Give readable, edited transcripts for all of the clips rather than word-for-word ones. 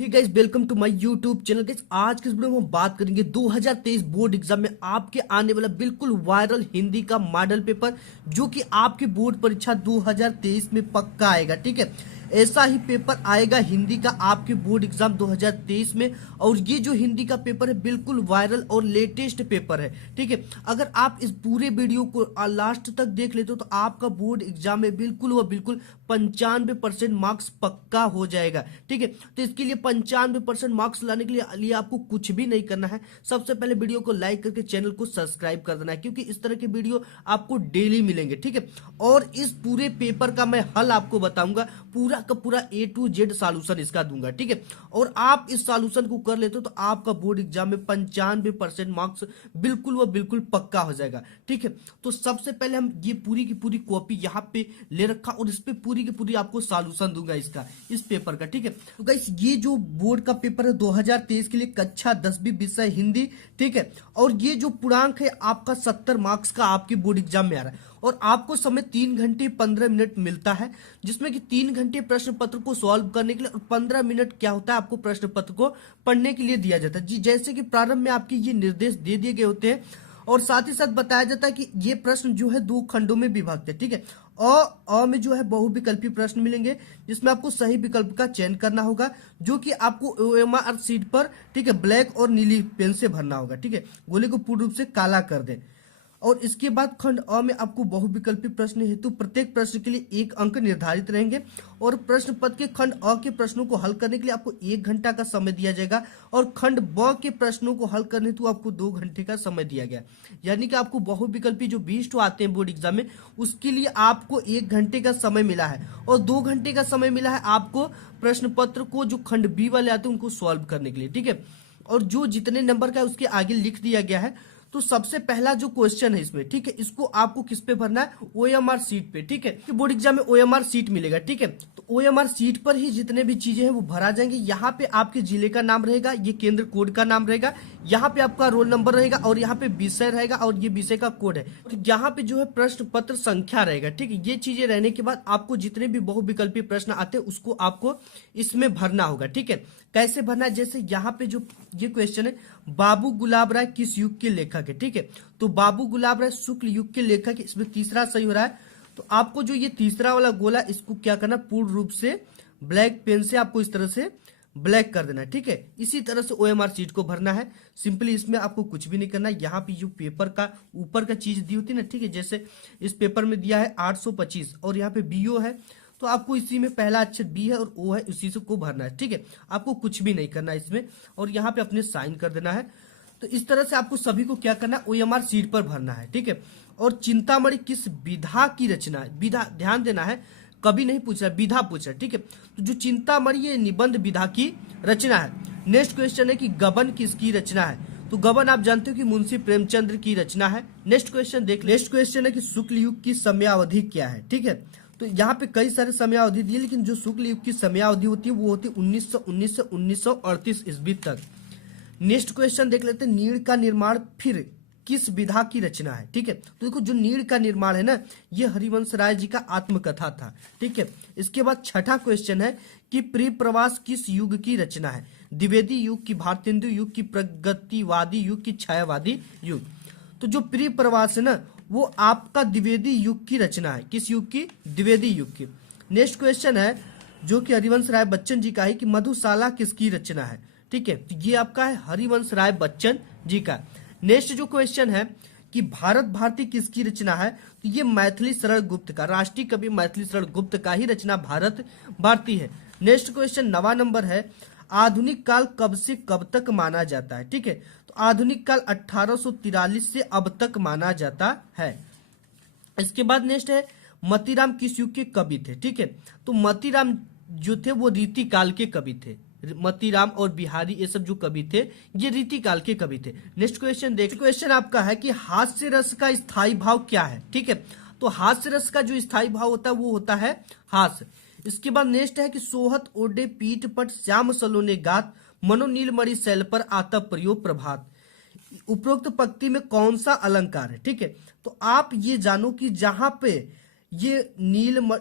Hey guys, welcome to my YouTube channel. Guys, आज के इस वीडियो में हम बात करेंगे 2023 बोर्ड एग्जाम में आपके आने वाला बिल्कुल वायरल हिंदी का मॉडल पेपर, जो कि आपके बोर्ड परीक्षा 2023 में पक्का आएगा। ठीक है, ऐसा ही पेपर आएगा हिंदी का आपके बोर्ड एग्जाम 2023 में। और ये जो हिंदी का पेपर है बिल्कुल वायरल और लेटेस्ट पेपर है। ठीक है, अगर आप इस पूरे वीडियो को लास्ट तक देख लेते हो तो आपका बोर्ड एग्जाम में बिल्कुल व बिल्कुल 95% मार्क्स पक्का हो जाएगा। ठीक है, तो इसके लिए 95% मार्क्स लाने के लिए आपको कुछ भी नहीं करना है। सबसे पहले वीडियो को लाइक करके चैनल को सब्सक्राइब कर देना है, क्योंकि इस तरह के वीडियो आपको डेली मिलेंगे। ठीक है, और इस पूरे पेपर का मैं हल आपको बताऊंगा, पूरा का पूरा A to Z सॉल्यूशन इसका दूंगा। ठीक है, और आप इस सॉल्यूशन को कर लेते हो तो आपका बोर्ड एग्जाम में 95% मार्क्स बिल्कुल व बिल्कुल पक्का हो जाएगा। ठीक है, तो सबसे पहले हम ये पूरी की पूरी कॉपी यहाँ पे ले रखा और इस पे पूरी की पूरी आपको सॉल्यूशन दूंगा इसका, इस पेपर का। ठीक है, तो गाइस ये जो बोर्ड का पेपर है 2023 के लिए कक्षा 10वीं विषय हिंदी। ठीक है, और ये जो पूर्णांक है आपका 70 मार्क्स का आपके बोर्ड एग्जाम में आ रहा है। और आपको समय 3 घंटे 15 मिनट मिलता है, जिसमें कि 3 घंटे प्रश्न पत्र को सॉल्व करने के लिए और 15 मिनट क्या होता है आपको प्रश्न पत्र को पढ़ने के लिए दिया जाता है। जी, जैसे कि प्रारंभ में आपके ये निर्देश दे दिए गए होते हैं और साथ ही साथ बताया जाता है कि ये प्रश्न जो है 2 खंडों में विभक्त है। ठीक है, अ में जो है बहुविकल्पी प्रश्न मिलेंगे, जिसमें आपको सही विकल्प का चयन करना होगा, जो कि आपको OMR शीट पर, ठीक है, ब्लैक और नीली पेन से भरना होगा। ठीक है, गोले को पूर्ण रूप से काला कर दें। और इसके बाद खंड अ में आपको बहुविकल्पी प्रश्न हेतु प्रत्येक प्रश्न के लिए 1 अंक निर्धारित रहेंगे। और प्रश्न पत्र के खंड अ के प्रश्नों को हल करने के लिए आपको 1 घंटा का समय दिया जाएगा और खंड ब के प्रश्नों को हल करने हेतु आपको 2 घंटे का समय दिया गया। यानी कि आपको बहुविकल्पी जो 20 आते हैं बोर्ड एग्जाम में, उसके लिए आपको 1 घंटे का समय मिला है और 2 घंटे का समय मिला है आपको प्रश्न पत्र को जो खंड बी वाले आते हैं उनको सॉल्व करने के लिए। ठीक है, और जो जितने नंबर का है उसके आगे लिख दिया गया है। तो सबसे पहला जो क्वेश्चन है इसमें, ठीक है, इसको आपको किस पे भरना है? OMR सीट पे। ठीक है, बोर्ड एग्जाम में OMR सीट मिलेगा। ठीक है, तो OMR सीट पर ही जितने भी चीजें हैं वो भरा जाएंगे। यहाँ पे आपके जिले का नाम रहेगा, ये केंद्र कोड का नाम रहेगा, यहाँ पे आपका रोल नंबर रहेगा और यहाँ पे विषय रहेगा और ये विषय का कोड है। तो यहाँ पे जो है प्रश्न पत्र संख्या रहेगा। ठीक है, ये चीजें रहने के बाद आपको जितने भी बहुविकल्पी प्रश्न आते हैं उसको आपको इसमें भरना होगा। ठीक है, कैसे भरना है? जैसे यहाँ पे जो ये क्वेश्चन है, बाबू गुलाब राय किस युग के लेखक है? ठीक है, तो बाबू गुलाब राय शुक्ल युग के लेखक है, इसमें तीसरा सही हो रहा है। तो आपको जो ये तीसरा वाला गोला, इसको क्या करना, पूर्ण रूप से ब्लैक पेन से आपको इस तरह से ब्लैक कर देना है। ठीक है, इसी तरह से OMR सीट को भरना है। सिंपली इसमें आपको कुछ भी नहीं करना। यहाँ पे जो पेपर का ऊपर का चीज दी होती है ना, ठीक है, जैसे इस पेपर में दिया है 825 और यहाँ पे BO है, तो आपको इसी में पहला अक्षर B है और O है, उसी से को भरना है। ठीक है, आपको कुछ भी नहीं करना इसमें और यहाँ पे अपने साइन कर देना है। तो इस तरह से आपको सभी को क्या करना है, OMR सीट पर भरना है। ठीक है, और चिंतामणि किस विधा की रचना है? विधा ध्यान देना है, कभी नहीं पूछ रहा, विधा पूछ रहा है। ठीक है, तो जो चिंतामणि ये निबंध विधा की रचना है। नेक्स्ट क्वेश्चन है कि गबन किसकी रचना है? तो गबन आप जानते हो कि मुंशी प्रेमचंद्र की रचना है। नेक्स्ट क्वेश्चन देख, नेक्स्ट क्वेश्चन है कि शुक्ल युग की समयावधि क्या है? ठीक है, तो यहाँ पे कई सारे समयावधि दिए, लेकिन जो शुक्ल युग की समयावधि होती है वो होती है 1919 से 1938 ईस्वी तक। नेक्स्ट क्वेश्चन देख लेते हैं, नीड़ का निर्माण फिर किस विधा की रचना है? ठीक है, तो देखो जो नीड़ का निर्माण है ना, ये हरिवंश राय जी का आत्मकथा था। ठीक है, इसके बाद छठा क्वेश्चन है कि प्रिय प्रवास किस युग की रचना है? द्विवेदी युग की, भारतेंदु युग की, प्रगतिवादी युग की, छायावादी युग? तो जो प्रिय प्रवास है ना, वो आपका द्विवेदी युग की रचना है। किस युग की? द्विवेदी युग की। नेक्स्ट क्वेश्चन है जो कि हरिवंश राय बच्चन जी का है कि मधुशाला किसकी रचना है? ठीक है, तो ये आपका है हरिवंश राय बच्चन जी का। नेक्स्ट जो क्वेश्चन है कि भारत भारती किसकी रचना है? तो ये मैथिली शरण गुप्त का, राष्ट्रीय कवि मैथिली शरण गुप्त का ही रचना भारत भारती है। नेक्स्ट क्वेश्चन 9वां नंबर है, आधुनिक काल कब से कब तक माना जाता है? ठीक है, तो आधुनिक काल 1843 से अब तक माना जाता है। इसके बाद नेक्स्ट है, मतीराम किस युग के कवि थे? ठीक है, तो मतीराम जो थे वो रीति काल के कवि थे। मतीराम और बिहारी ये सब जो कवि थे ये रीति काल के कवि थे। नेक्स्ट क्वेश्चन देख, क्वेश्चन आपका है कि हास्य रस का स्थायी भाव क्या है? ठीक है, तो हास्य रस का जो स्थायी भाव होता है वो होता है हास्य। इसके बाद नेक्स्ट है कि सोहत ओडे पीठ पट श्याम सलोने गात, मनोनील मणि शैल पर आता प्रयोग प्रभात। उपरोक्त पंक्ति में कौन सा अलंकार है? ठीक है, तो आप ये जानो कि जहां पे ये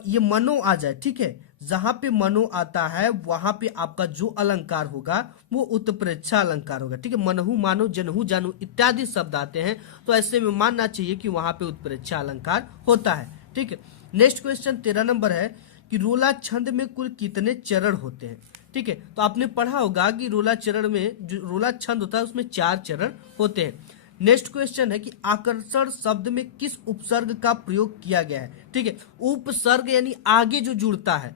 ये मनो आ जाए, ठीक है, जहां पे मनो आता है वहां पे आपका जो अलंकार होगा वो उत्प्रेक्षा अलंकार होगा। ठीक है, मनहु मानो जनहु जानू इत्यादि शब्द आते हैं, तो ऐसे में मानना चाहिए कि वहां पे उत्प्रेक्षा अलंकार होता है। ठीक है, नेक्स्ट क्वेश्चन 13 नंबर है कि रोला छंद में कुल कितने चरण होते हैं। ठीक है, तो आपने पढ़ा होगा कि रोला चरण में जो रोला छंद होता है उसमें 4 चरण होते हैं। नेक्स्ट क्वेश्चन है कि आकर्षण शब्द में किस उपसर्ग का प्रयोग किया गया है। ठीक है, उपसर्ग यानी आगे जो जुड़ता है,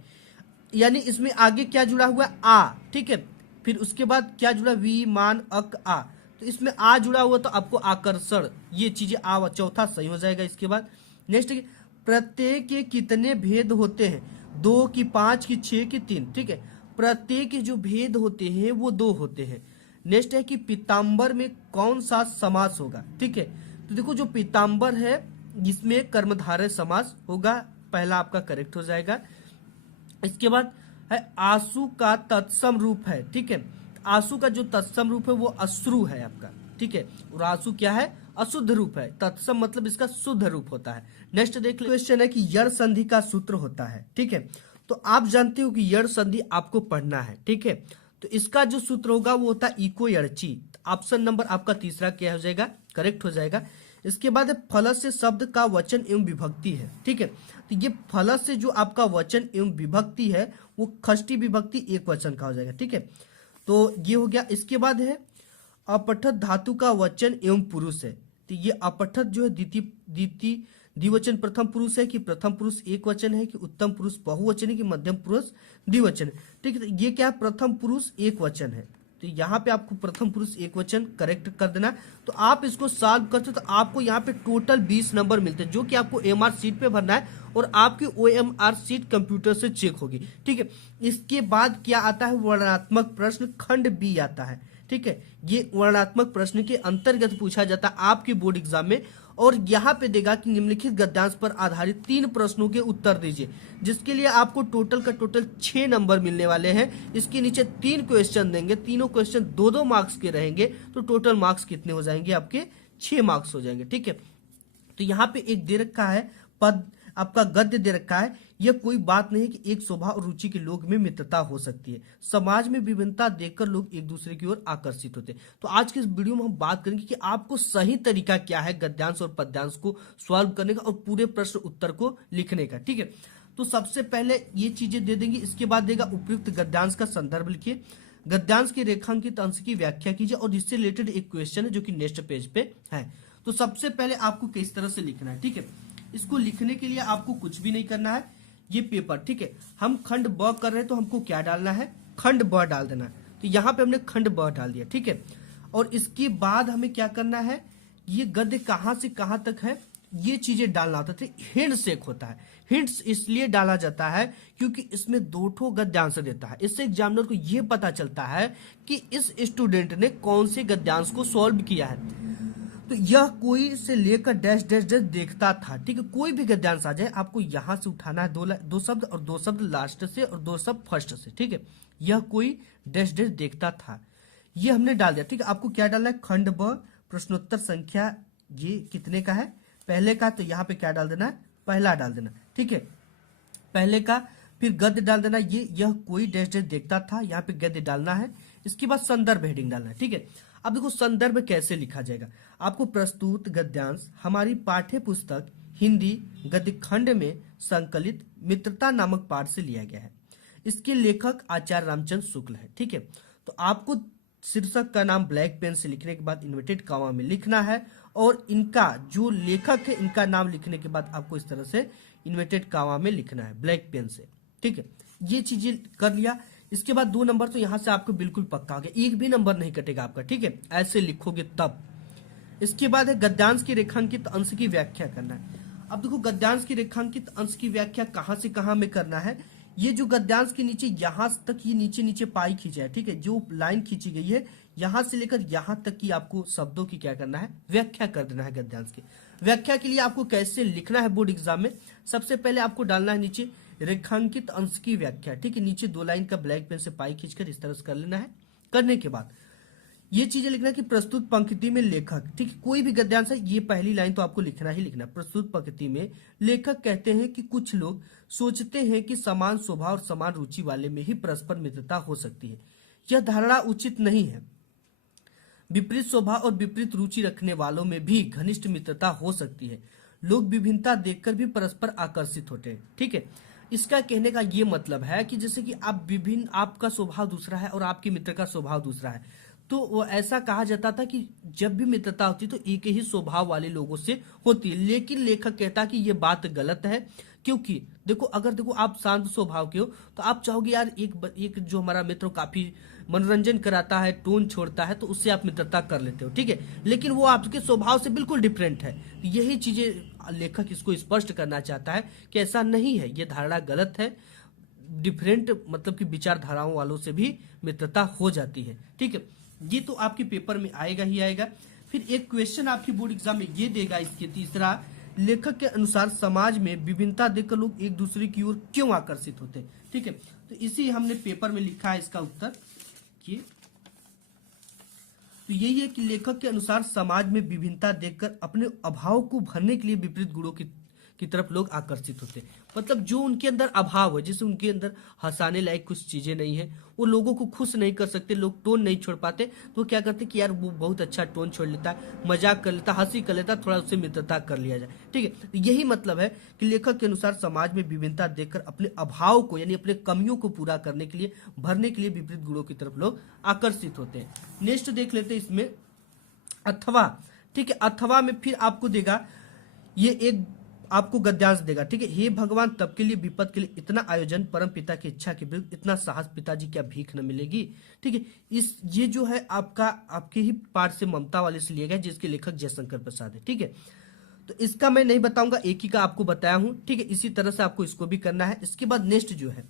यानी इसमें आगे क्या जुड़ा हुआ है, आ। ठीक है, फिर उसके बाद क्या जुड़ा, वी मान अक आ, तो इसमें आ जुड़ा हुआ तो आपको आकर्षण, ये चीजें आ चौथा सही हो जाएगा। इसके बाद नेक्स्ट, प्रत्येक के कितने भेद होते हैं, 2 की 5 की 6 की 3। ठीक है, प्रत्येक के जो भेद होते हैं वो 2 होते हैं। नेक्स्ट है कि पीताम्बर में कौन सा समास होगा। ठीक है, तो देखो जो पीताम्बर है इसमें कर्मधारय समास होगा, पहला आपका करेक्ट हो जाएगा। इसके बाद है आंसू का तत्सम रूप है। ठीक है, आंसू का जो तत्सम रूप है वो अश्रु है आपका। ठीक है, और आंसू क्या है, अशुद्ध रूप है, तत्सम मतलब इसका शुद्ध रूप होता है। नेक्स्ट देख लो, क्वेश्चन है कि यड़ संधि का सूत्र होता है। ठीक है, तो आप जानते हो कि यड़ संधि आपको पढ़ना है। ठीक है, तो इसका जो सूत्र होगा वो होता है इको यड़ची। ऑप्शन नंबर आपका तीसरा क्या हो जाएगा, करेक्ट हो जाएगा। इसके बाद फलस से शब्द का वचन एवं विभक्ति है। ठीक है, तो ये फलस से जो आपका वचन एवं विभक्ति है वो खष्टी विभक्ति एक वचन का हो जाएगा। ठीक है, तो ये हो गया। इसके बाद है अपठत धातु का वचन एवं पुरुष है। तो ये अपठत जो है द्वितीय द्विवचन प्रथम पुरुष है कि प्रथम पुरुष एक वचन है कि उत्तम पुरुष बहुवचन है कि मध्यम पुरुष द्विवचन है। ठीक है, तो ये क्या है, प्रथम पुरुष एक वचन है, तो यहाँ पे आपको प्रथम पुरुष एक वचन करेक्ट कर देना। तो आप इसको सॉल्व करते हो तो आपको यहाँ पे टोटल 20 नंबर मिलते हैं, जो कि आपको एमआर सीट पे भरना है और आपकी ओएमआर सीट कंप्यूटर से चेक होगी। ठीक है, इसके बाद क्या आता है, वर्णनात्मक प्रश्न खंड बी आता है। ठीक है, ये वर्णनात्मक प्रश्न के अंतर्गत पूछा जाता है आपके बोर्ड एग्जाम में, और यहाँ पे देगा कि निम्नलिखित गद्यांश पर आधारित 3 प्रश्नों के उत्तर दीजिए, जिसके लिए आपको टोटल का टोटल 6 नंबर मिलने वाले हैं। इसके नीचे 3 क्वेश्चन देंगे, तीनों क्वेश्चन 2-2 मार्क्स के रहेंगे, तो टोटल मार्क्स कितने हो जाएंगे आपके, 6 मार्क्स हो जाएंगे। ठीक है, तो यहाँ पे एक दे रखा है पद, आपका गद्य दे रखा है, यह कोई बात नहीं कि एक स्वभाव और रुचि के लोग में मित्रता हो सकती है, समाज में विभिन्नता देखकर लोग एक दूसरे की ओर आकर्षित होते हैं। तो आज के इस वीडियो में हम बात करेंगे कि आपको सही तरीका क्या है गद्यांश और पद्यांश को सॉल्व करने का और पूरे प्रश्न उत्तर को लिखने का। ठीक है, तो सबसे पहले ये चीजें दे देंगे, इसके बाद देगा उपयुक्त गद्यांश का संदर्भ लिखिए, गद्यांश के रेखांकित अंश की व्याख्या कीजिए, और इससे रिलेटेड एक क्वेश्चन है जो कि नेक्स्ट पेज पे है। तो सबसे पहले आपको किस तरह से लिखना है। ठीक है, इसको लिखने के लिए आपको कुछ भी नहीं करना है, ये पेपर। ठीक है, हम खंड ब कर रहे हैं तो हमको क्या डालना है, खंड ब डाल देना है। तो यहाँ पे हमने खंड ब डाल दिया। ठीक है, और इसके बाद हमें क्या करना है, ये गद्य कहाँ से कहाँ तक है ये चीजें डालना होता है। हिंट्स एक होता है, हिंट्स इसलिए डाला जाता है क्योंकि इसमें 2 ठो गद्यांश देता है, इससे एग्जामिनर को यह पता चलता है कि इस स्टूडेंट ने कौन से गद्यांश को सॉल्व किया है। तो यह कोई से लेकर डैश डैश डैश देखता था। ठीक है, कोई भी गद्यांश आ जाए आपको यहां से उठाना है, दो शब्द, और 2 शब्द लास्ट से और 2 शब्द फर्स्ट से। ठीक है, यह कोई डैश डैश देखता था, ये हमने डाल दिया। ठीक है, आपको क्या डालना है, खंड ब प्रश्नोत्तर संख्या ये कितने का है, पहले का, तो यहाँ पे क्या डाल देना है, पहला डाल देना। ठीक है, पहले का, फिर गद्य डाल देना, ये यह कोई डैश डैश देखता था, यहाँ पे गद्य डालना है। इसके बाद संदर्भ हेडिंग डालना है। ठीक है, अब देखो संदर्भ कैसे लिखा जाएगा, आपको प्रस्तुत गद्यांश हमारी पाठ्य पुस्तक हिंदी गद्य खंड में संकलित मित्रता नामक पाठ से लिया गया है, इसके लेखक आचार्य रामचंद्र शुक्ल है। ठीक है, तो आपको शीर्षक का नाम ब्लैक पेन से लिखने के बाद इन्वर्टेड कॉमा में लिखना है, और इनका जो लेखक है इनका नाम लिखने के बाद आपको इस तरह से इन्वर्टेड कॉमा में लिखना है ब्लैक पेन से। ठीक है, ये चीजें कर लिया। इसके बाद 2 नंबर तो यहां से आपको बिल्कुल पक्का हो गया, एक भी नंबर नहीं कटेगा आपका। ठीक है, ऐसे लिखोगे तब। इसके बाद है गद्यांश की रेखांकित अंश की व्याख्या करना है। अब देखो गद्यांश की रेखांकित अंश की व्याख्या कहां से कहां में करना है, ये जो गद्यांश के नीचे यहां तक ये नीचे नीचे पाई खींचा है। ठीक है, जो लाइन खींची गई है यहां से लेकर यहां तक की आपको शब्दों की क्या करना है, व्याख्या कर देना है। गद्यांश की व्याख्या के लिए आपको कैसे लिखना है बोर्ड एग्जाम में, सबसे पहले आपको डालना है नीचे रेखांकित अंश की व्याख्या। ठीक है, नीचे 2 लाइन का ब्लैक पेन से पाई खींचकर इस तरह से कर लेना है। करने के बाद ये चीजें लिखना कि प्रस्तुत पंक्ति में लेखक, ठीक है, कोई भी गद्यांश है, ये पहली लाइन तो आपको लिखना ही लिखना। प्रस्तुत पंक्ति में लेखक कहते हैं कि कुछ लोग सोचते हैं कि समान स्वभाव और समान रुचि वाले में ही परस्पर मित्रता हो सकती है। यह धारणा उचित नहीं है। विपरीत स्वभाव और विपरीत रुचि रखने वालों में भी घनिष्ठ मित्रता हो सकती है। लोग विभिन्नता देखकर भी परस्पर आकर्षित होते हैं, ठीक है। इसका कहने का ये मतलब है कि जैसे कि आप विभिन्न, आपका स्वभाव दूसरा है और आपके मित्र का स्वभाव दूसरा है, तो वो ऐसा कहा जाता था कि जब भी मित्रता होती तो एक ही स्वभाव वाले लोगों से होती है। लेकिन लेखक कहता कि ये बात गलत है, क्योंकि देखो, अगर देखो आप शांत स्वभाव के हो तो आप चाहोगे यार एक जो हमारा मित्र काफी मनोरंजन कराता है, टोन छोड़ता है, तो उससे आप मित्रता कर लेते हो, ठीक है। लेकिन वो आपके स्वभाव से बिल्कुल डिफरेंट है। यही चीजें लेखक इसको स्पष्ट करना चाहता है कि ऐसा नहीं है, ये धारणा गलत है। डिफरेंट मतलब कि विचारधाराओं वालों से भी मित्रता हो जाती है, ठीक है। ये तो आपके पेपर में आएगा ही आएगा। फिर एक क्वेश्चन आपकी बोर्ड एग्जाम में ये देगा, इसके तीसरा, लेखक के अनुसार समाज में विभिन्नता देखकर लोग एक दूसरे की ओर क्यों आकर्षित होते हैं, ठीक है। तो इसी हमने पेपर में लिखा है इसका उत्तर कि तो यही है कि लेखक के अनुसार समाज में विभिन्नता देखकर अपने अभाव को भरने के लिए विपरीत गुणों की तरफ लोग आकर्षित होते हैं। मतलब जो उनके अंदर अभाव है, जैसे उनके अंदर हंसाने लायक कुछ चीजें नहीं है, वो लोगों को खुश नहीं कर सकते, लोग टोन नहीं छोड़ पाते, तो क्या करते कि यार वो बहुत अच्छा टोन छोड़ लेता है, मजाक कर लेता, हंसी कर लेता, थोड़ा उससे मित्रता कर लिया जाए, ठीक है। तो यही मतलब है कि लेखक के अनुसार समाज में विभिन्नता देखकर अपने अभाव को यानी अपने कमियों को पूरा करने के लिए, भरने के लिए विपरीत गुणों की तरफ लोग आकर्षित होते हैं। नेक्स्ट देख लेते हैं इसमें अथवा, ठीक है। अथवा में फिर आपको देगा, ये एक आपको गद्यांश देगा, ठीक है। हे भगवान, तब के लिए विपद के लिए इतना आयोजन, परम पिता की इच्छा के विरुद्ध इतना साहस, पिताजी क्या भीख न मिलेगी, ठीक है। ये जो है आपका आपके ही पाठ से, ममता वाले से लिया गया, जिसके लेखक जयशंकर प्रसाद है, ठीक है। तो इसका मैं नहीं बताऊंगा, एक ही का आपको बताया हूं, ठीक है। इसी तरह से आपको इसको भी करना है। इसके बाद नेक्स्ट जो है,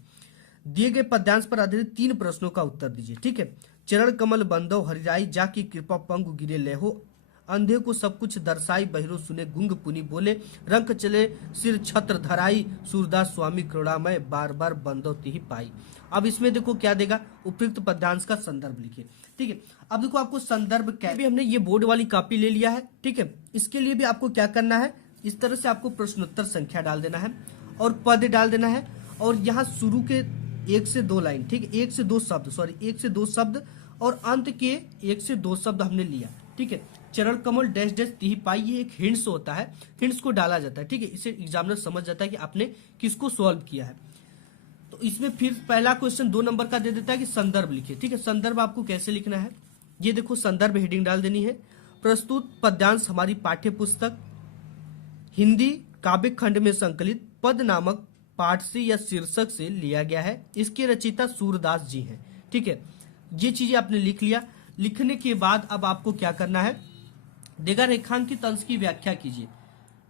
दिए गए पद्यांश पर आधारित 3 प्रश्नों का उत्तर दीजिए, ठीक है। चरण कमल बंदो हरिराई, जाकी कृपा पंगु गिरे लेहो, अंधे को सब कुछ दर्शाई, बहिरो सुने गुंग पुनि बोले, रंक चले सिर छत्र धराई, सूरदास स्वामी करुणामय, बार बार बंदो तिहि पाई। अब इसमें देखो क्या देगा, उपयुक्त पद्यांश का संदर्भ लिखिए, ठीक है। अब देखो आपको संदर्भ क्या भी, हमने ये बोर्ड वाली कॉपी ले लिया है, ठीक है। इसके लिए भी आपको क्या करना है, इस तरह से आपको प्रश्नोत्तर संख्या डाल देना है और पद डाल देना है, और यहाँ शुरू के 1 से 2 लाइन, ठीक है, 1 से 2 शब्द, सॉरी 1 से 2 शब्द, और अंत के 1 से 2 शब्द हमने लिया, ठीक है। चरण कमल डैश डैश तिहि पाई, ये एक हिंट्स होता है, हिंट्स को डाला जाता है, ठीक है। इसे एग्जामिनर समझ जाता है कि आपने किसको सॉल्व किया है। तो इसमें फिर पहला क्वेश्चन 2 नंबर का दे देता है कि संदर्भ लिखिए, ठीक है। संदर्भ आपको कैसे लिखना है, ये देखो, संदर्भ हेडिंग डाल देनी है। प्रस्तुत पद्यांश हमारी पाठ्य पुस्तक हिंदी काव्य खंड में संकलित पद नामक पाठ से या शीर्षक से लिया गया है। इसके रचयिता सूरदास जी हैं, ठीक है। ये चीजें आपने लिख लिया। लिखने के बाद अब आपको क्या करना है, देगा रेखांकित अंश की व्याख्या कीजिए।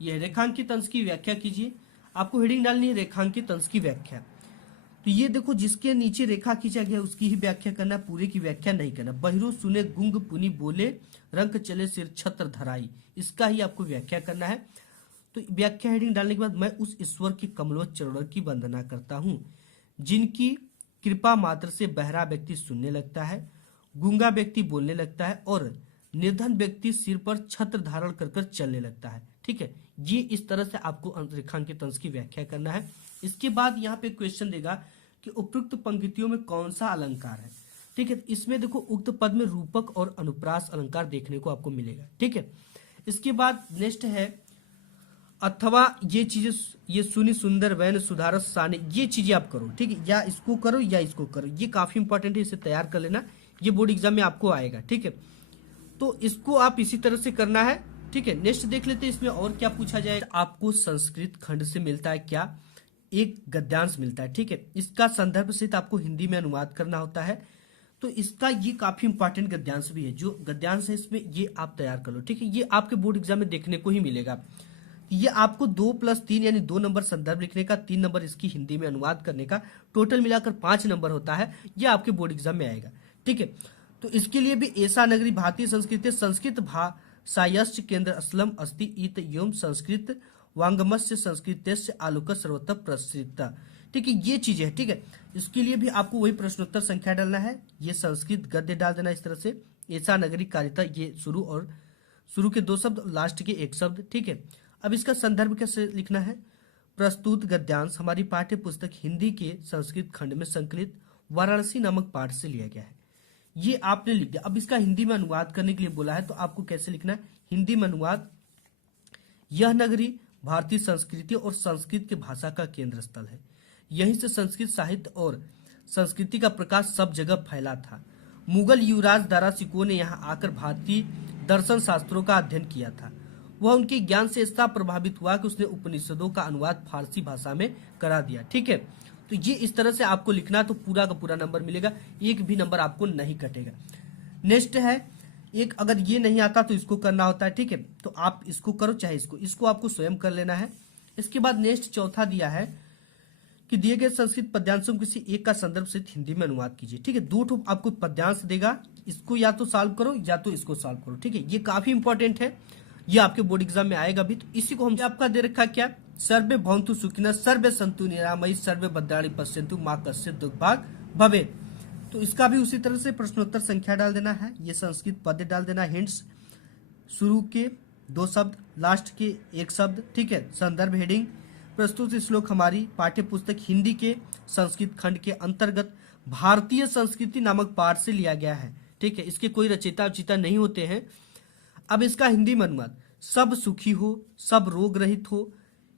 यह रेखांकित अंश की व्याख्या कीजिए, आपको हेडिंग डालनी है रेखांकित अंश की व्याख्या। तो ये देखो, जिसके नीचे रेखा खींचा गया उसकी ही व्याख्या करना, पूरे की व्याख्या नहीं करना। बहिरो सुने गुंग पुनि बोले, रंक चले सिर छत्र धराई, इसका ही आपको व्याख्या करना है। तो व्याख्या हेडिंग डालने के बाद, मैं उस ईश्वर के कमलोच चरणों की वंदना करता हूँ जिनकी कृपा मात्र से बहरा व्यक्ति सुनने लगता है, गूंगा व्यक्ति बोलने लगता है और निर्धन व्यक्ति सिर पर छत्र धारण कर कर चलने लगता है, ठीक है। ये इस तरह से आपको रेखांकित अंश की व्याख्या करना है। इसके बाद यहाँ पे क्वेश्चन देगा कि उपयुक्त पंक्तियों में कौन सा अलंकार है, ठीक है। इसमें देखो, उक्त पद में रूपक और अनुप्रास अलंकार देखने को आपको मिलेगा, ठीक है। इसके बाद नेक्स्ट है अथवा, ये चीजें, ये सुनी सुंदर वैन सुधारस साने, ये चीजें आप करो, ठीक है। या इसको करो या इसको करो, ये काफी इंपॉर्टेंट है, इसे तैयार कर लेना, ये बोर्ड एग्जाम में आपको आएगा, ठीक है। तो इसको आप इसी तरह से करना है, ठीक है। नेक्स्ट देख लेते हैं इसमें और क्या पूछा जाए। आपको संस्कृत खंड से मिलता है क्या, एक गद्यांश मिलता है, ठीक है। इसका संदर्भ सहित आपको हिंदी में अनुवाद करना होता है। तो इसका ये काफी इंपॉर्टेंट गद्यांश भी है, जो गद्यांश है इसमें ये आप तैयार कर लो, ठीक है। ये आपके बोर्ड एग्जाम में देखने को ही मिलेगा। ये आपको 2+3 यानी 2 नंबर संदर्भ लिखने का, 3 नंबर इसकी हिंदी में अनुवाद करने का, टोटल मिलाकर 5 नंबर होता है। ये आपके बोर्ड एग्जाम में आएगा, ठीक है। तो इसके लिए भी ऐसा नगरी भारतीय संस्कृति संस्कृत भाषायश्च केंद्र असलम अस्ति इत एवं संस्कृत वांगमस्य संस्कृतस्य आलोक सर्वतः प्रसृता, ठीक है। ये चीजें है, ठीक है। इसके लिए भी आपको वही प्रश्नोत्तर संख्या डालना है, ये संस्कृत गद्य डाल देना इस तरह से, ऐसा नगरी कारिता, ये शुरू के 2 शब्द, लास्ट के 1 शब्द। ठीक है, अब इसका संदर्भ कैसे लिखना है। प्रस्तुत गद्यांश हमारी पाठ्य पुस्तक हिंदी के संस्कृत खंड में संकलित वाराणसी नामक पाठ से लिया गया है। ये आपने लिख दिया। अब इसका हिंदी में अनुवाद करने के लिए बोला है, तो आपको कैसे लिखना है हिंदी में अनुवाद। यह नगरी भारतीय संस्कृति और संस्कृत की भाषा का केंद्र स्थल है। यहीं से संस्कृत साहित्य और संस्कृति का प्रकाश सब जगह फैला था। मुगल युवराज दारा सिकोह ने यहाँ आकर भारतीय दर्शन शास्त्रों का अध्ययन किया था। वह उनके ज्ञान से इतना प्रभावित हुआ कि उसने उपनिषदों का अनुवाद फारसी भाषा में करा दिया। ठीक है, तो ये इस तरह से आपको लिखना, तो पूरा का पूरा नंबर मिलेगा, एक भी नंबर आपको नहीं कटेगा। नेक्स्ट है एक, अगर ये नहीं आता तो इसको करना होता है। ठीक है, तो आप इसको करो चाहे इसको आपको स्वयं कर लेना है। इसके बाद नेक्स्ट चौथा दिया है कि दिए गए संस्कृत पद्यांशों किसी एक का संदर्भ से हिंदी में अनुवाद कीजिए। ठीक है, 2 ठो आपको पद्यांश देगा, इसको या तो सॉल्व करो या तो इसको सॉल्व करो। ठीक है, ये काफी इंपॉर्टेंट है, ये आपके बोर्ड एग्जाम में आएगा भी। तो इसी को हम आपका दे रखा क्या, सर्वे भवन्तु सुखिनः सर्वे सन्तु निरामयः सर्वे भद्राणि पश्यन्तु मा कश्चित् दुर्भाग् भवेत्। तो इसका भी उसी तरह से प्रश्नोत्तर संख्या डाल देना है, ये संस्कृत पद डाल देना, हिंट्स शुरू के 2 शब्द, लास्ट के 1 शब्द। ठीक है, संदर्भ हेडिंग, प्रस्तुत श्लोक हमारी पाठ्य पुस्तक हिंदी के संस्कृत खंड के अंतर्गत भारतीय संस्कृति नामक पाठ से लिया गया है। ठीक है, इसके कोई रचयिता उचिता नहीं होते हैं। अब इसका हिंदी में अनुवाद, सब सुखी हो, सब रोग रहित हो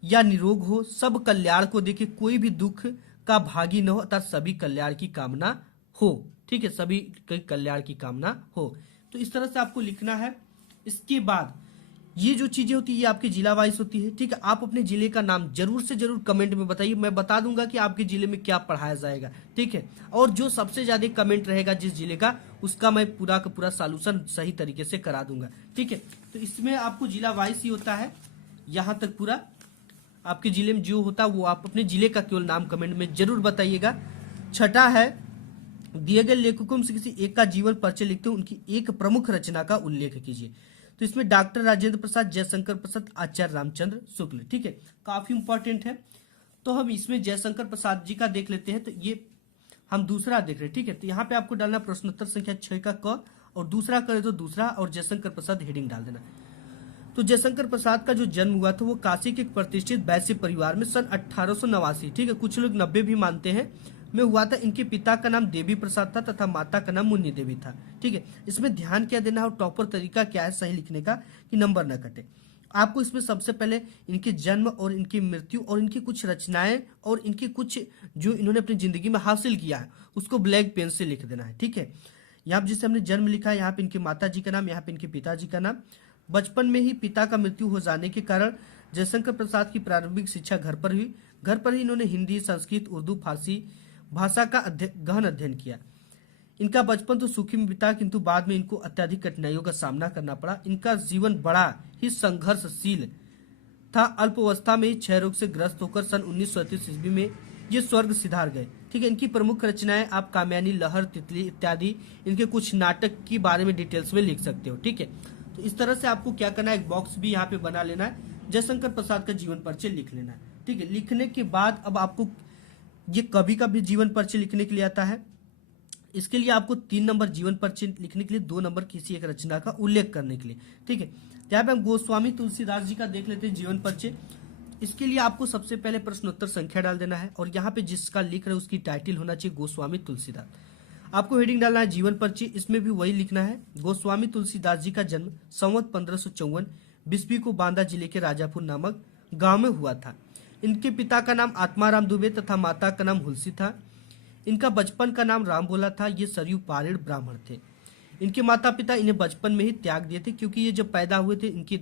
या निरोग हो, सब कल्याण को देखे, कोई भी दुख का भागी न हो, अर्थात सभी कल्याण की कामना हो। ठीक है, सभी के कल्याण की कामना हो। तो इस तरह से आपको लिखना है। इसके बाद ये जो चीजें होती है ये आपके जिला वाइज होती है। ठीक है, आप अपने जिले का नाम जरूर से जरूर कमेंट में बताइए, मैं बता दूंगा कि आपके जिले में क्या पढ़ाया जाएगा। ठीक है, और जो सबसे ज्यादा कमेंट रहेगा जिस जिले का, उसका मैं पूरा का पूरा सॉल्यूशन सही तरीके से करा दूंगा। ठीक है, तो इसमें आपको जिला वाइज ही होता है, यहाँ तक पूरा आपके जिले में जो होता है वो आप अपने जिले का केवल नाम कमेंट में जरूर बताइएगा। छठा है, दिए गए लेखकों से किसी एक का जीवन परिचय लिखते हुए उनकी एक प्रमुख रचना का उल्लेख कीजिए। तो इसमें डॉक्टर राजेंद्र प्रसाद, जयशंकर प्रसाद, आचार्य रामचंद्र शुक्ल। ठीक है, काफी इंपॉर्टेंट है। तो हम इसमें जयशंकर प्रसाद जी का देख लेते हैं, तो ये हम दूसरा देख रहे हैं। ठीक है, तो यहाँ पे आपको डालना प्रश्नोत्तर संख्या 6 का क, और दूसरा करे तो दूसरा, और जयशंकर प्रसाद हेडिंग डाल देना। तो जयशंकर प्रसाद का जो जन्म हुआ था वो काशी के एक प्रतिष्ठित वैश्य परिवार में सन 1889, ठीक है, कुछ लोग 90 भी मानते हैं, में हुआ था। इनके पिता का नाम देवी प्रसाद था तथा माता का नाम मुन्नी देवी था। ठीक है, इसमें ध्यान क्या देना है और टॉपर तरीका क्या है सही लिखने का कि नंबर न कटे। आपको इसमें सबसे पहले इनके जन्म और इनकी मृत्यु और इनकी कुछ रचनाएं और इनकी कुछ जो इन्होंने अपनी जिंदगी में हासिल किया है उसको ब्लैक पेन से लिख देना है। ठीक है, यहाँ पे जिससे हमने जन्म लिखा है, यहाँ पे इनके माता जी का नाम, यहाँ पे इनके पिताजी का नाम। बचपन में ही पिता का मृत्यु हो जाने के कारण जयशंकर प्रसाद की प्रारंभिक शिक्षा घर पर हुई। घर पर ही इन्होंने हिंदी, संस्कृत, उर्दू, फारसी भाषा का गहन अध्ययन किया। इनका बचपन तो सुखी में बीता, किंतु बाद में इनको अत्यधिक कठिनाइयों का सामना करना पड़ा। इनका जीवन बड़ा ही संघर्षशील था। अल्पावस्था में ही क्षय रोग से ग्रस्त होकर सन 1937 ईस्वी में ये स्वर्ग सिधार गए। ठीक है, इनकी प्रमुख रचनाएं आप कामयानी, लहर, तितली इत्यादि इनके कुछ नाटक के बारे में डिटेल्स में लिख सकते हो। ठीक है, तो इस तरह से आपको क्या करना है, एक बॉक्स भी यहाँ पे बना लेना है, जयशंकर प्रसाद का जीवन परिचय लिख लेना है। ठीक है, लिखने के बाद अब आपको ये कभी का भी जीवन परिचय लिखने के लिए आता है। इसके लिए आपको 3 नंबर जीवन परिचय लिखने के लिए, 2 नंबर किसी एक रचना का उल्लेख करने के लिए। ठीक है, यहाँ पे हम गोस्वामी तुलसीदास जी का देख लेते हैं जीवन परिचय। इसके लिए आपको सबसे पहले प्रश्नोत्तर संख्या डाल देना है और यहाँ पे जिसका लिख रहे उसकी टाइटल होना चाहिए गोस्वामी तुलसीदास। आपको हेडिंग डालना है जीवन परिचय, इसमें भी वही लिखना है। गोस्वामी तुलसीदास जी का जन्म संवत 1554 बिस्बी को बांदा जिले के राजापुर नामक गांव में हुआ था। इनके पिता का नाम आत्माराम दुबे तथा माता का नाम हुलसी था। इनका बचपन का नाम राम भोला था। ये सरयू पारेड़ ब्राह्मण थे। इनके माता पिता इन्हें बचपन में ही त्याग दिए थे, क्योंकि ये जब पैदा हुए थे इनके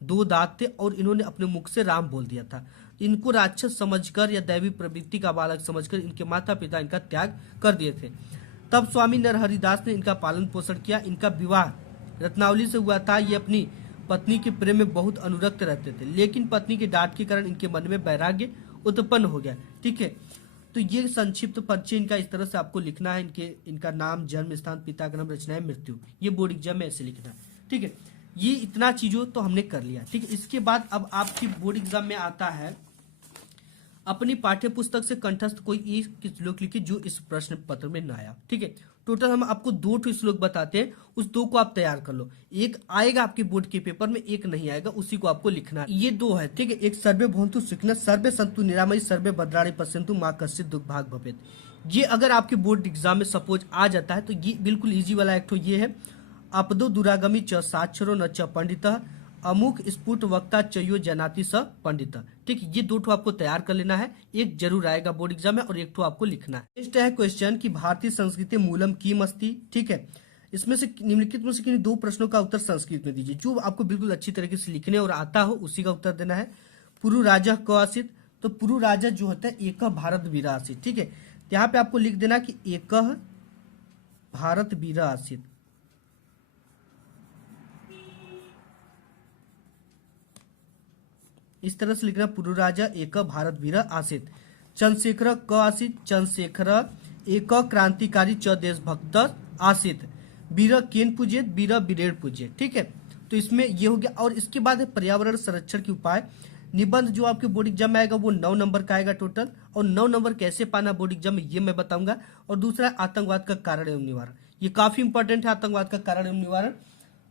2 दांत थे और इन्होंने अपने मुख से राम बोल दिया था। इनको राक्षस समझकर या दैवी प्रवृत्ति का बालक समझकर इनके माता पिता इनका त्याग कर दिए थे। तब स्वामी नरहरिदास ने इनका पालन पोषण किया। इनका विवाह रत्नावली से हुआ था। ये अपनी पत्नी के प्रेम में बहुत अनुरक्त रहते थे, लेकिन पत्नी के डांट के कारण इनके मन में वैराग्य उत्पन्न हो गया। ठीक है, तो ये संक्षिप्त परिचय इनका इस तरह से आपको लिखना है। इनका नाम, जन्म स्थान, पिता का नाम, रचनाएं, मृत्यु, ये बोर्ड एग्जाम में ऐसे लिखना है। ठीक है, ये इतना चीजों तो हमने कर लिया। ठीक है, इसके बाद अब आपकी बोर्ड एग्जाम में आता है अपनी पाठ्य पुस्तक से कंठस्थ कोई एक श्लोक लिखिए जो इस प्रश्न पत्र में न आया। ठीक है, टोटल हम आपको 2 श्लोक बताते हैं, उस 2 को आप तैयार कर लो। एक आएगा आपके बोर्ड के पेपर में, एक नहीं आएगा, उसी को आपको लिखना है। ये 2 है, ठीक है। एक सर्वे भवन्तु सुखिनः सर्वे सन्तु निरामयः सर्वे भद्राणि पश्यन्तु मां कश्चित् दुःखभाग् भवेत्। ये अगर आपके बोर्ड एग्जाम में सपोज आ जाता है तो ये बिल्कुल इजी वाला एक तो ये है। आपदो दुरागमी च साक्षरो न च पंडितः अमुक स्फुट वक्ता चयो जनाति स पंडित। ठीक, ये 2 ठो आपको तैयार कर लेना है, एक जरूर आएगा बोर्ड एग्जाम में और एक ठो आपको लिखना है। नेक्स्ट है क्वेश्चन कि भारतीय संस्कृति मूलम किम अस्ति। ठीक है, इसमें से निम्नलिखित में से किन्हीं 2 प्रश्नों का उत्तर संस्कृत में दीजिए। जो आपको बिल्कुल अच्छी तरीके से लिखने और आता हो उसी का उत्तर देना है। पुरु राजा क आसित, तो पुरु राजा जो होता है एक भारत वीर आसित। ठीक है, यहाँ पे आपको लिख देना कि एक भारत वीर आसित। इस तरह से लिखना, पुरु राजा एक भारत वीर आसित। चंद्रशेखर क आसित, चंद्रशेखर एक क्रांतिकारी च देशभक्त आसित। वीर केन पूजित, वीर वीरेण पूजित। ठीक है, तो इसमें ये हो गया। और इसके बाद है पर्यावरण संरक्षण के उपाय। निबंध जो आपके बोर्ड एग्जाम में आएगा वो 9 नंबर का आएगा टोटल, और 9 नंबर कैसे पाना बोर्ड एग्जाम में ये मैं बताऊंगा। और दूसरा है आतंकवाद का कारण एवं निवारण। ये काफी इंपॉर्टेंट है, आतंकवाद का कारण एवं निवारण।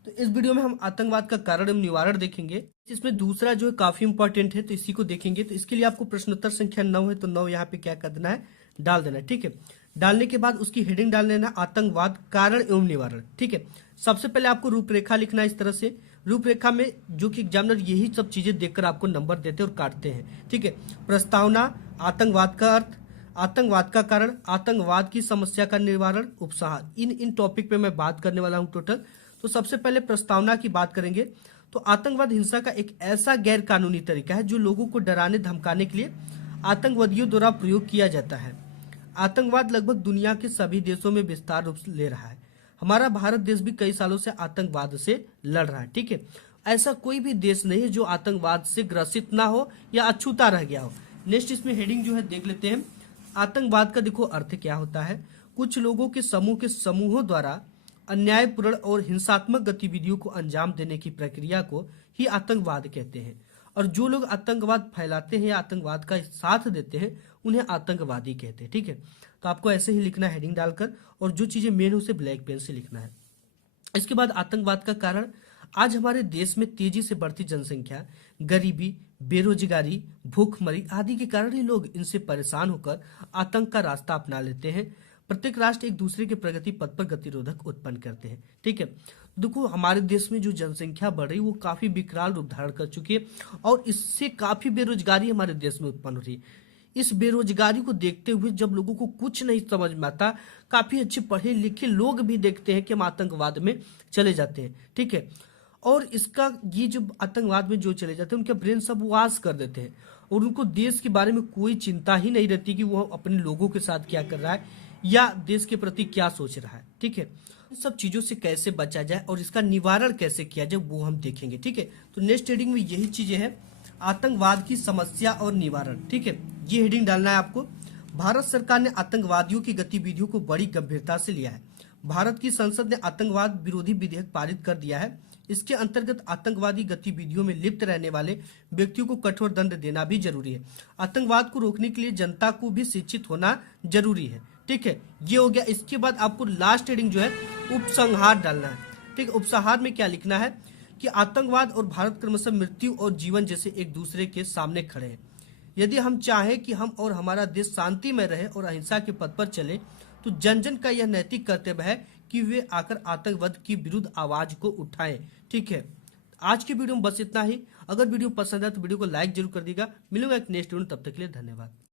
तो इस वीडियो में हम आतंकवाद का कारण एवं निवारण देखेंगे। इसमें दूसरा जो है काफी इंपॉर्टेंट है, तो इसी को देखेंगे। तो इसके लिए आपको प्रश्नोत्तर संख्या 9 है, तो 9 यहाँ पे क्या कर देना है, डाल देना है। ठीक है, डालने के बाद उसकी हेडिंग डाल देना आतंकवाद कारण एवं निवारण। ठीक है, सबसे पहले आपको रूपरेखा लिखना है इस तरह से। रूपरेखा में जो कि एग्जामिनर यही सब चीजें देखकर आपको नंबर देते और काटते हैं। ठीक है, प्रस्तावना, आतंकवाद का अर्थ, आतंकवाद का कारण, आतंकवाद की समस्या का निवारण, उपसंहार, इन टॉपिक पे मैं बात करने वाला हूं टोटल। तो सबसे पहले प्रस्तावना की बात करेंगे। तो आतंकवाद हिंसा का एक ऐसा गैर कानूनी तरीका है जो लोगों को डराने धमकाने के लिए आतंकवादियों द्वारा प्रयोग किया जाता है। आतंकवाद लगभग दुनिया के सभी देशों में विस्तार रूप ले रहा है। हमारा भारत देश भी कई सालों से आतंकवाद से लड़ रहा है। ठीक है, ऐसा कोई भी देश नहीं है जो आतंकवाद से ग्रसित ना हो या अछूता रह गया हो। नेक्स्ट इसमें हेडिंग जो है देख लेते हैं। आतंकवाद का देखो अर्थ क्या होता है। कुछ लोगों के समूहों द्वारा अन्यायपूर्ण और हिंसात्मक गतिविधियों को अंजाम देने की प्रक्रिया को ही आतंकवाद कहते हैं। और जो लोग आतंकवाद फैलाते हैं या आतंकवाद का साथ देते हैं उन्हें आतंकवादी कहते हैं। ठीक है, तो आपको ऐसे ही लिखना है हेडिंग डालकर, और जो चीजें मेन है उसे ब्लैक पेन से लिखना है। इसके बाद आतंकवाद का कारण। आज हमारे देश में तेजी से बढ़ती जनसंख्या, गरीबी, बेरोजगारी, भूखमरी आदि के कारण ही लोग इनसे परेशान होकर आतंक का रास्ता अपना लेते हैं। प्रत्येक राष्ट्र एक दूसरे के प्रगति पथ पर गतिरोधक उत्पन्न करते हैं। ठीक है, देखो हमारे देश में जो जनसंख्या बढ़ रही है वो काफी विकराल रूप धारण कर चुकी है, और इससे काफी बेरोजगारी हमारे देश में उत्पन्न हो रही है। इस बेरोजगारी को देखते हुए जब लोगों को कुछ नहीं समझ में आता, काफी अच्छे पढ़े लिखे लोग भी देखते हैं कि हम आतंकवाद में चले जाते हैं। ठीक है, और इसका ये जो आतंकवाद में जो चले जाते हैं उनके ब्रेन सब वाश कर देते हैं, और उनको देश के बारे में कोई चिंता ही नहीं रहती कि वो अपने लोगों के साथ क्या कर रहा है या देश के प्रति क्या सोच रहा है। ठीक है, इन सब चीजों से कैसे बचा जाए और इसका निवारण कैसे किया जाए वो हम देखेंगे। ठीक है, तो नेक्स्ट हेडिंग में यही चीजें हैं, आतंकवाद की समस्या और निवारण। ठीक है, ये हेडिंग डालना है आपको। भारत सरकार ने आतंकवादियों की गतिविधियों को बड़ी गंभीरता से लिया है। भारत की संसद ने आतंकवाद विरोधी विधेयक पारित कर दिया है। इसके अंतर्गत आतंकवादी गतिविधियों में लिप्त रहने वाले व्यक्तियों को कठोर दंड देना भी जरूरी है। आतंकवाद को रोकने के लिए जनता को भी शिक्षित होना जरूरी है। ठीक है, ये हो गया। इसके बाद आपको लास्ट हेडिंग जो है उपसंहार डालना है। ठीक है, उपसंहार में क्या लिखना है कि आतंकवाद और भारत क्रमशः मृत्यु और जीवन जैसे एक दूसरे के सामने खड़े हैं। यदि हम चाहें कि हम और हमारा देश शांति में रहे और अहिंसा के पथ पर चले, तो जन जन का यह नैतिक कर्तव्य है कि वे आकर आतंकवाद की विरुद्ध आवाज को उठाएं। ठीक है, आज की वीडियो में बस इतना ही। अगर वीडियो पसंद है तो वीडियो को लाइक जरूर कर दीजिएगा। मिलूंगा एक नेक्स्ट वीडियो, तब तक के लिए धन्यवाद।